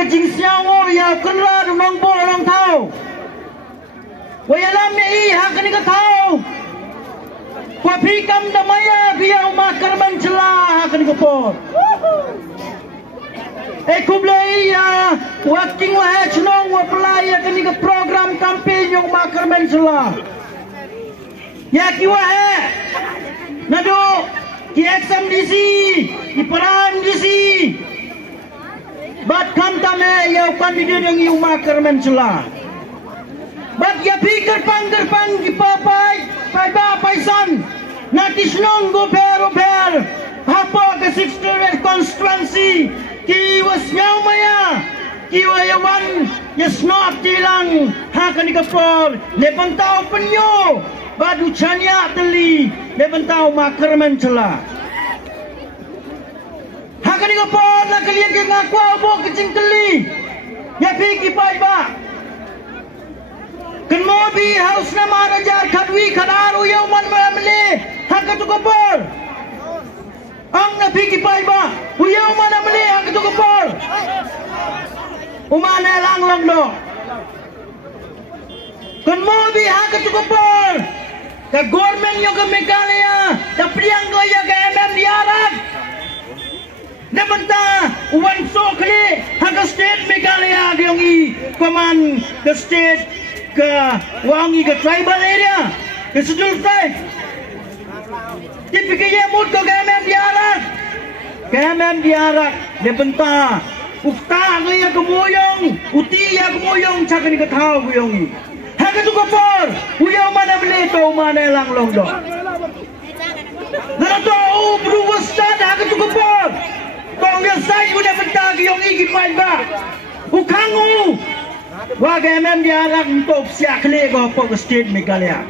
kecing siawo ya kenla nong bo long tau. Waya lam ni hak ni ka tau. Kwa pi kam damaya biya umakar mencela hak ni ka por. Kublai ya working wa chno wa play ya kani ka program campaign yung umakar mencela. Ya ki wa nado ki XMDC ki Peran DC. Bat kam tame ya kandidat yang umakar mencela. Bat ya pikir pang ki papai paisan nati snong go per apa ke 60 constituency ki was nyau maya ki wa yawan ya snop tilang ha kan ka por le bantau penyo badu chania teli le bantau makar mencela ha kan ka por na kalian ke ngaku bo kecing teli ya pi ki pai ba kan mobi harus na marajar kadwi kadaru yawan mamle ha ka tu ka por ang napiki pa iba, huyaw man ang mali ang katukapol. Umana lang do. Kung mo biha katukapol, ka government yung kamekanya, na priyang ko yung ka-MM diarag. Nabanta, uwan sokli, hanggang state mekanya yung i-command the state ka wangi ka tribal area, ka schedule tribe. Tipiknya mut ko KMM diarak le benta ukta ngaya kemoyong uti ya kemoyong cakan ka thau kuyong ha ka tu ko por uyaw mana bele to mana lang long do na to bru wasta ha ka tu ko por kong ya sai udah benta kuyong iki pai ba ukangu wa KMM diarak untuk siakle ko po state Meghalaya.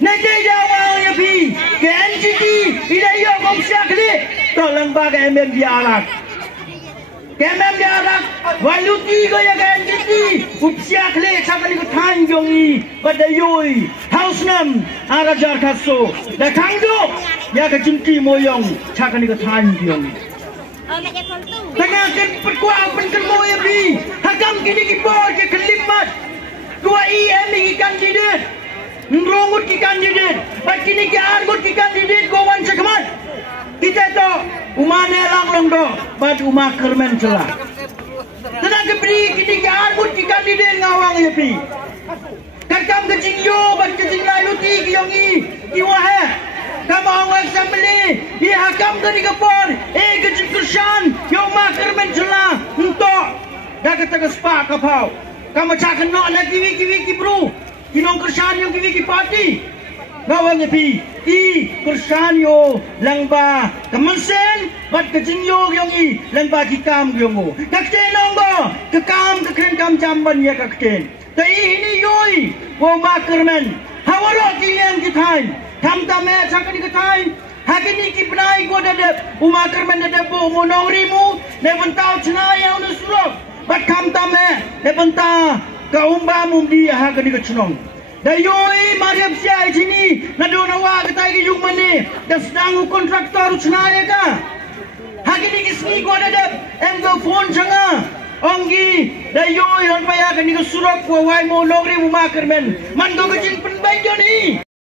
Nanti jawab ya pi, ke NGT, ida yo kong siakli, tolong bagai MM diarak. Ke MM diarak, waluti ko ya ke NGT, upsiakli, sakali ko tanjongi, badayoi, house nam, arajar kaso, da kangdo, ya ke jimki moyong, sakali ko tanjongi. Tengah perkuah penken mo ya pi, hakam kini kipor ke kelimat, dua IM ikan kandidat. Nrongut ki kandidat, bat kini ki argut ki kandidat gowan sekamat. Kita to umane lang do, bat umakar mencela. Tenang kebri kini ki argut ki kandidat ngawang ya pi. Kakam kecing yo, bat kecing layuti ki yongi, ki wahe. Kamu orang assembly, dia hakam dari kepor, kecing kersan, yo umakar mencela. Untuk dah kata kespak kapau. Kamu cakan nak lagi wiki bro. Kinong kersan yung kiwiki party. Gawang pi kersan yo lang ba kamansen bat kecing yo yung lang ba kikam yung mo. Kakten nonggo kekam kekam jamban ya kakten. Tai ini yoi wo makerman. Hawaro kilian kitain. Tam tame sakan kitain. Hakini ki penai ko dadep umakerman dadep bo mo nongrimu ne bentau cenaya unu surok. Bat kam tame ne benta kaumba mumdi ha kani kecunong. Dayoi mariam siai sini nadona wa katai ki yung mani dasdangu kontraktor cenaya ka. Hakini kisni ko dadep enggo phone changa. Ongi dayoi hon paya kani surok ko wai mo nongri umakerman. Man go kecin penbai joni.